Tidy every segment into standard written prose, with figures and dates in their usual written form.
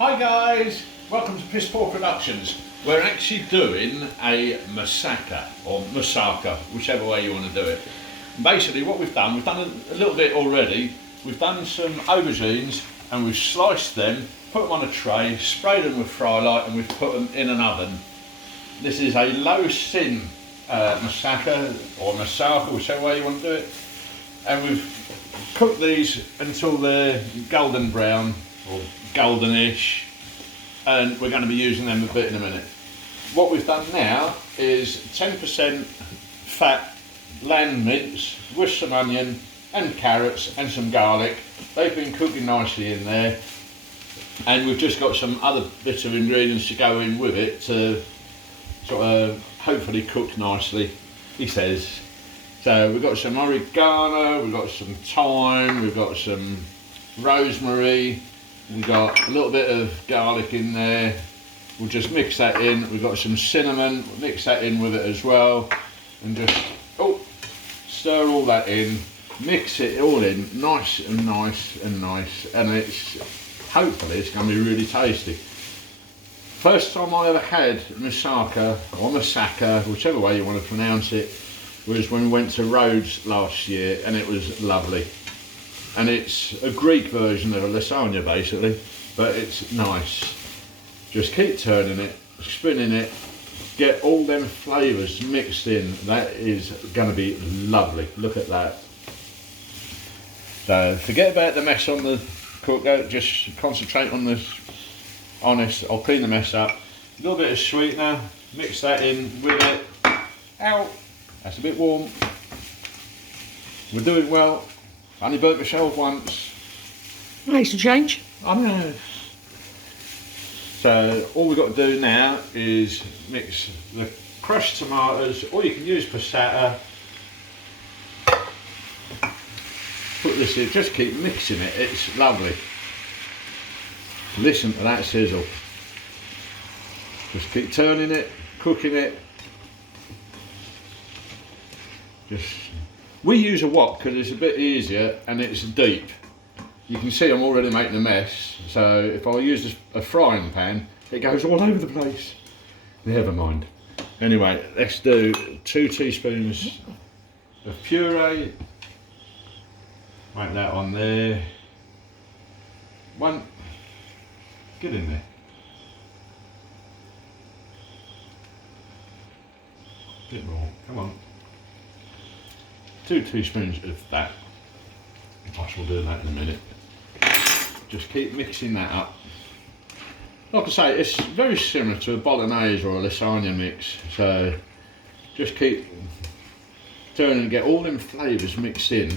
Hi guys, welcome to Piss Poor Productions. We're actually doing a moussaka or moussaka, whichever way you want to do it. And basically what we've done a little bit already. We've done some aubergines and we've sliced them, put them on a tray, sprayed them with frylight and we've put them in an oven. This is a low sin moussaka or moussaka, whichever way you want to do it. And we've cooked these until they're golden brown or goldenish, and we're going to be using them a bit in a minute. What we've done now is 10% fat lamb mince with some onion and carrots and some garlic. They've been cooking nicely in there, and we've just got some other bits of ingredients to go in with it to sort of hopefully cook nicely, he says. So we've got some oregano, we've got some thyme, we've got some rosemary, we've got a little bit of garlic in there. We'll just mix that in. We've got some cinnamon, we'll mix that in with it as well, and just stir all that in, mix it all in nice and nice and nice, and hopefully it's going to be really tasty. First time I ever had moussaka or moussaka, whichever way you want to pronounce it, was when we went to Rhodes last year, and it was lovely. And it's a Greek version of a lasagna basically, but it's nice. Just keep turning it, spinning it, get all them flavours mixed in. That is going to be lovely. Look at that. So forget about the mess on the cooker, just concentrate on this. Honest, I'll clean the mess up. A little bit of sweetener, mix that in with it. Ow, that's a bit warm. We're doing well. Only burnt myself once. Makes a change. I know. So all we've got to do now is mix the crushed tomatoes, or you can use passata. Put this in, just keep mixing it, it's lovely. Listen to that sizzle. Just keep turning it, cooking it. We use a wok because it's a bit easier and it's deep. You can see I'm already making a mess, so if I use a frying pan, it goes all over the place. Never mind. Anyway, let's do 2 teaspoons of puree. Make that on there. Get in there. Bit more, come on. 2 teaspoons of that. I shall do that in a minute. Just keep mixing that up. Like I say, it's very similar to a bolognese or a lasagna mix. So just keep turning and get all them flavours mixed in.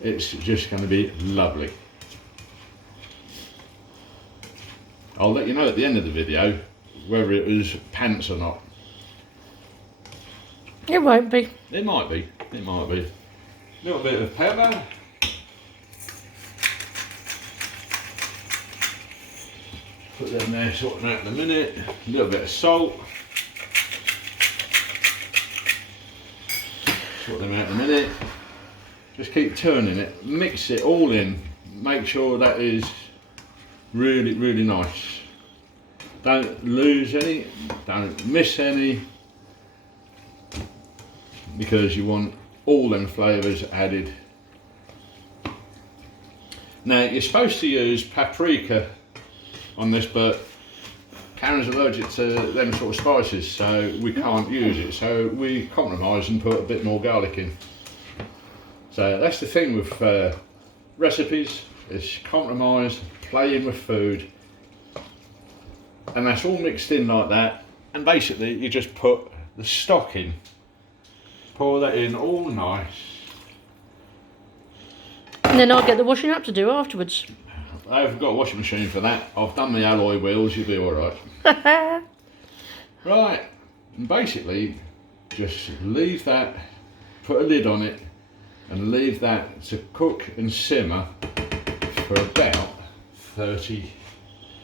It's just going to be lovely. I'll let you know at the end of the video whether it was pants or not. It won't be. It might be. It might be. A little bit of pepper. Put that in there, sorting out in a minute. A little bit of salt. Sort them out in a minute. Just keep turning it. Mix it all in. Make sure that is really, really nice. Don't lose any. Don't miss any. Because you want all them flavours added. Now you're supposed to use paprika on this, but Karen's allergic to them sort of spices, so we can't use it. So we compromise and put a bit more garlic in. So that's the thing with recipes, is compromise, playing with food. And that's all mixed in like that. And basically you just put the stock in. Pour that in all nice. And then I'll get the washing up to do afterwards. I've got a washing machine for that. I've done the alloy wheels, you'll be alright. Right, and basically just leave that, put a lid on it, and leave that to cook and simmer for about 30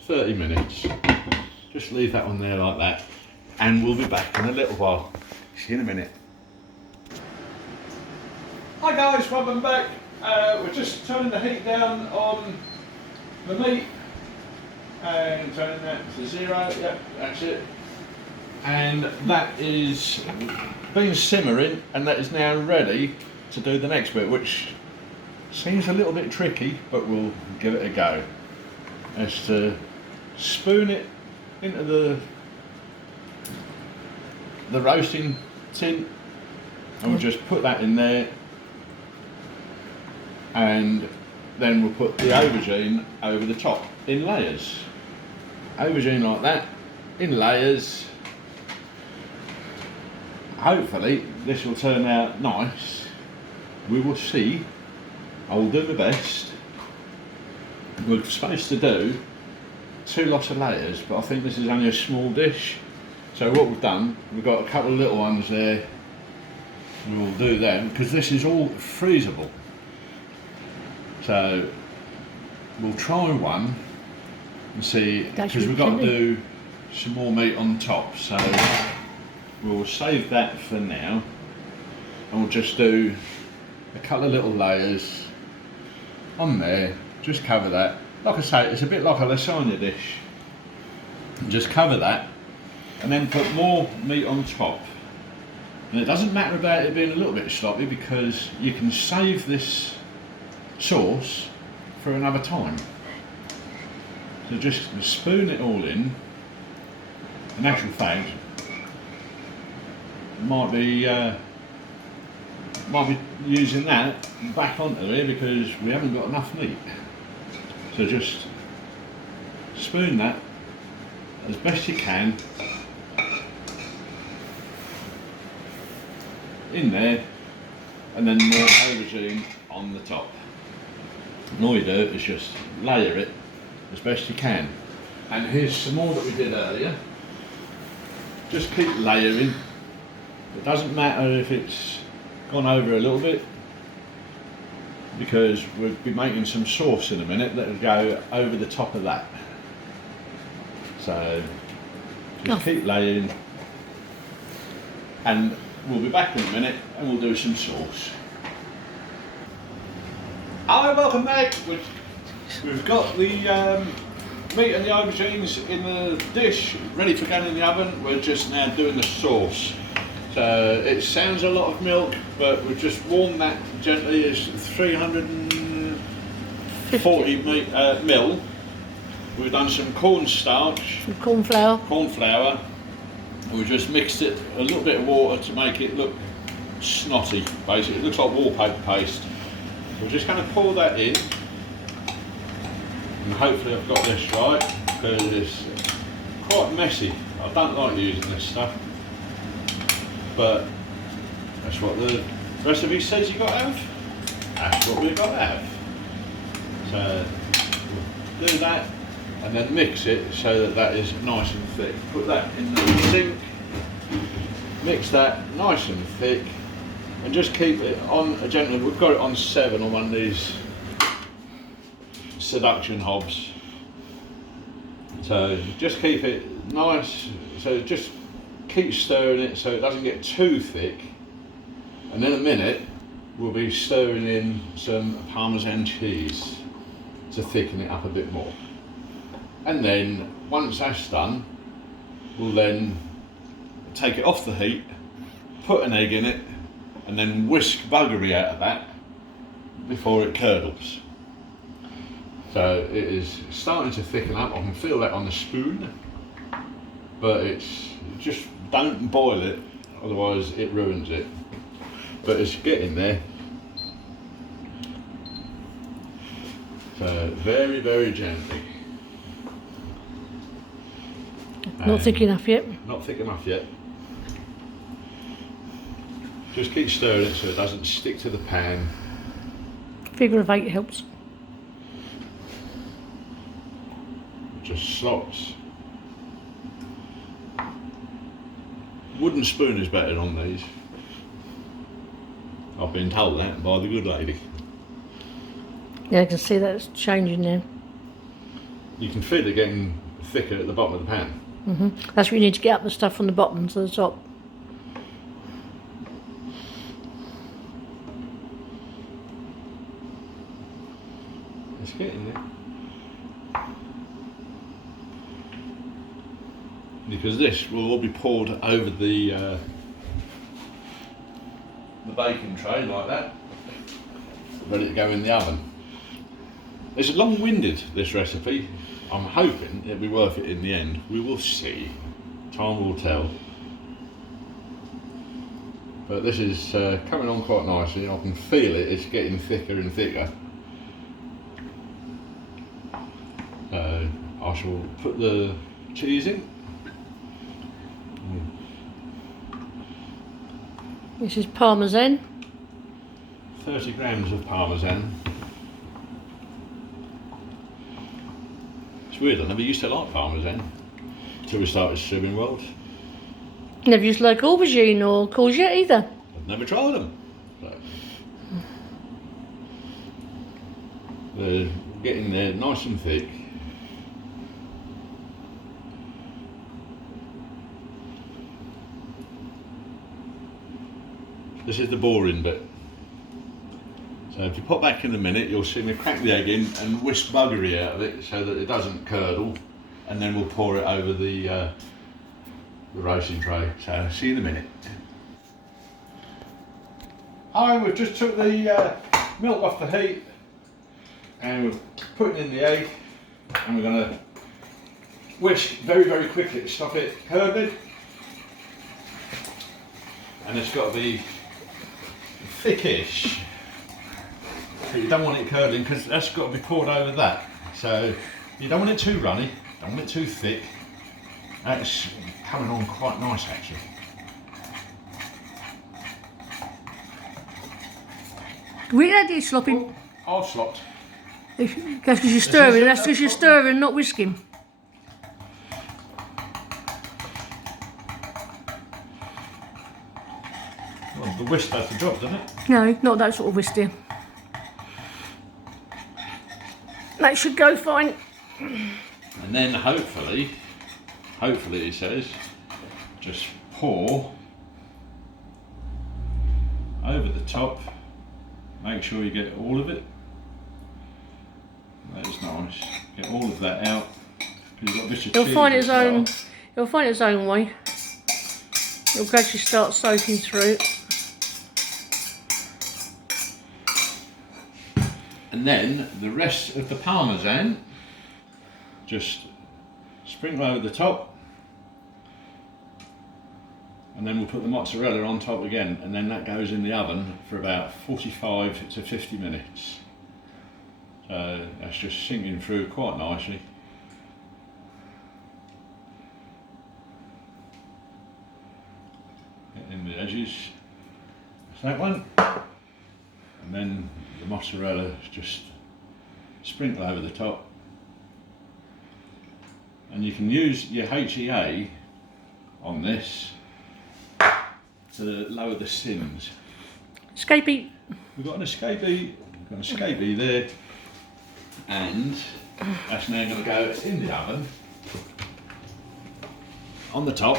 minutes. Just leave that on there like that, and we'll be back in a little while. See you in a minute. Hi guys, welcome back. We're just turning the heat down on the meat And turn that to 0, yep, that's it. And that is been simmering, and that is now ready to do the next bit, which seems a little bit tricky, but we'll give it a go. Is to spoon it into the roasting tin, and we'll just put that in there, and then we'll put the aubergine over the top in layers. Aubergine like that, in layers. Hopefully this will turn out nice. We will see. I will do my best. We're supposed to do 2 lots of layers, but I think this is only a small dish. So what we've done, we've got a couple of little ones there. We'll do them because this is all freezable. So we'll try one and see, because we've got to do some more meat on top. So we'll save that for now, and we'll just do a couple of little layers on there. Just cover that. Like I say, it's a bit like a lasagna dish. Just cover that, and then put more meat on top. And it doesn't matter about it being a little bit sloppy, because you can save this sauce for another time. So just spoon it all in. In actual fact, might be using that back onto here because we haven't got enough meat. So just spoon that as best you can in there, and then more aubergine on the top. And all you do is just layer it as best you can. And here's some more that we did earlier. Just keep layering. It doesn't matter if it's gone over a little bit, because we'll be making some sauce in a minute that will go over the top of that. So just keep layering, and we'll be back in a minute and we'll do some sauce. Hi, welcome back. We've got the meat and the aubergines in the dish ready for going in the oven. We're just now doing the sauce. So it sounds a lot of milk, but we've just warmed that gently. It's 340 mil. We've done some cornstarch, Some cornflour. And we just mixed it a little bit of water to make it look snotty. Basically, it looks like wallpaper paste. We're just going to pour that in, and hopefully I've got this right, because it's quite messy. I don't like using this stuff, but that's what the recipe says you got to have. That's what we've got to have. So we'll do that, and then mix it so that that is nice and thick. Put that in the sink, mix that nice and thick, and just keep it on a gentle. We've got it on 7 on one of these seduction hobs. So just keep it nice. So just keep stirring it so it doesn't get too thick. And in a minute, we'll be stirring in some parmesan cheese to thicken it up a bit more. And then once that's done, we'll then take it off the heat, put an egg in it, and then whisk buggery out of that before it curdles. So it is starting to thicken up. I can feel that on the spoon, but it's just don't boil it, otherwise it ruins it. But it's getting there. So very, very gently. Not thick enough yet. Not thick enough yet. Just keep stirring it so it doesn't stick to the pan. Figure of 8 helps. Just slots. Wooden spoon is better on these. I've been told that by the good lady. Yeah, I can see that it's changing now. You can feel it getting thicker at the bottom of the pan. That's where you need to get up the stuff from the bottom to the top. It's getting there. because this will all be poured over the baking tray like that, ready to go in the oven. It's long-winded, this recipe. I'm hoping it'll be worth it in the end. We will see. Time will tell. But this is coming on quite nicely. I can feel it. It's getting thicker and thicker. I shall put the cheese in. This is parmesan. 30 grams of parmesan. It's weird, I never used to like parmesan until we started serving world. Never used to like aubergine or courgette either. I've never tried them. So, they're getting there nice and thick. This is the boring bit. So if you pop back in a minute, you'll see me crack the egg in and whisk buggery out of it so that it doesn't curdle, and then we'll pour it over the roasting tray. So see you in a minute. Hi, we've just took the milk off the heat and we're putting in the egg, and we're going to whisk very, very quickly to stop it curdling. And it's got to be thickish. But you don't want it curdling because that's got to be poured over that. So you don't want it too runny, don't want it too thick. That's coming on quite nice actually. We had it slopping. Oh, I've slopped. That's because you're stirring. That's because you're stirring, not whisking. Well, the whisk does the job, doesn't it? No, not that sort of whisk. That should go fine. And then hopefully it says, just pour over the top. Make sure you get all of it. That is nice. Get all of that out. You've got a bit of It'll cheese find its as well. own. It'll find its own way. It'll gradually start soaking through. And then the rest of the parmesan, just sprinkle over the top, and then we'll put the mozzarella on top again, and then that goes in the oven for about 45 to 50 minutes. So that's just sinking through quite nicely. Get in the edges. That's that one. And then the mozzarella just sprinkle over the top. And you can use your HEA on this to lower the syns. Escapee. We've got an escapee there, and that's now going to go in the oven on the top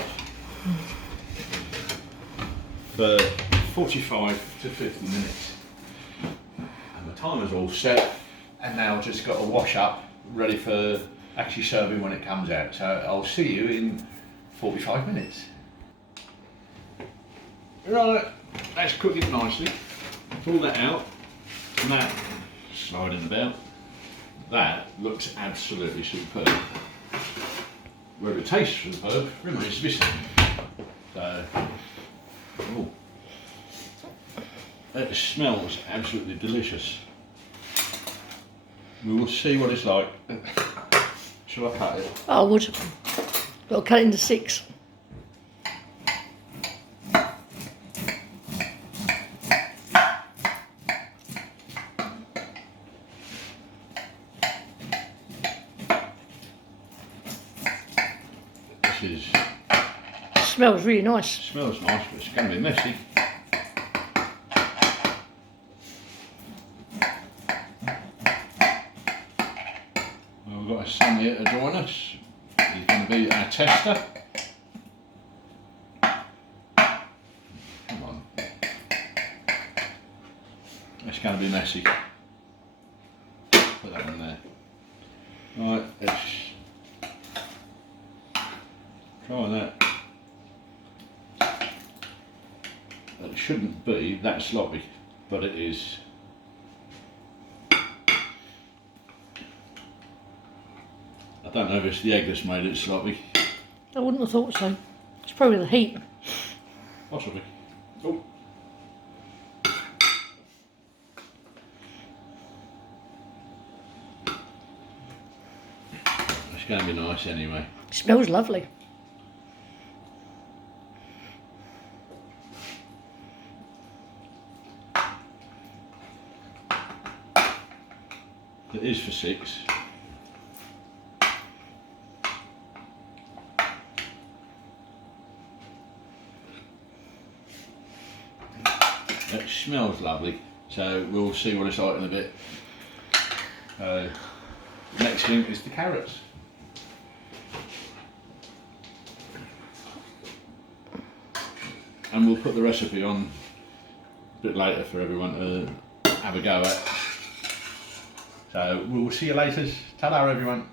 for 45 to 50 minutes. And the timer's all set, and now I've just got to wash up, ready for actually serving when it comes out. So I'll see you in 45 minutes. Right, that's cooking nicely. Pull that out, and that sliding about. That looks absolutely superb. Whether it tastes superb remains to be seen. So, ooh. It smells absolutely delicious. We will see what it's like. Shall I cut it? I would. Got to cut it into 6. Smells really nice. Smells nice, but it's going to be messy. Well, we've got a son here to join us. He's going to be our tester. Come on. It's going to be messy. Put that one there. Right, let's try Try that. It shouldn't be that sloppy, but it is. I don't know if it's the egg that's made it sloppy. I wouldn't have thought so. It's probably the heat. Possibly. Oh. It's going to be nice anyway. It smells lovely. It is for 6. It smells lovely, so we'll see what it's like in a bit. Next thing is the carrots. And we'll put the recipe on a bit later for everyone to have a go at. So we'll see you later. Ta-da everyone.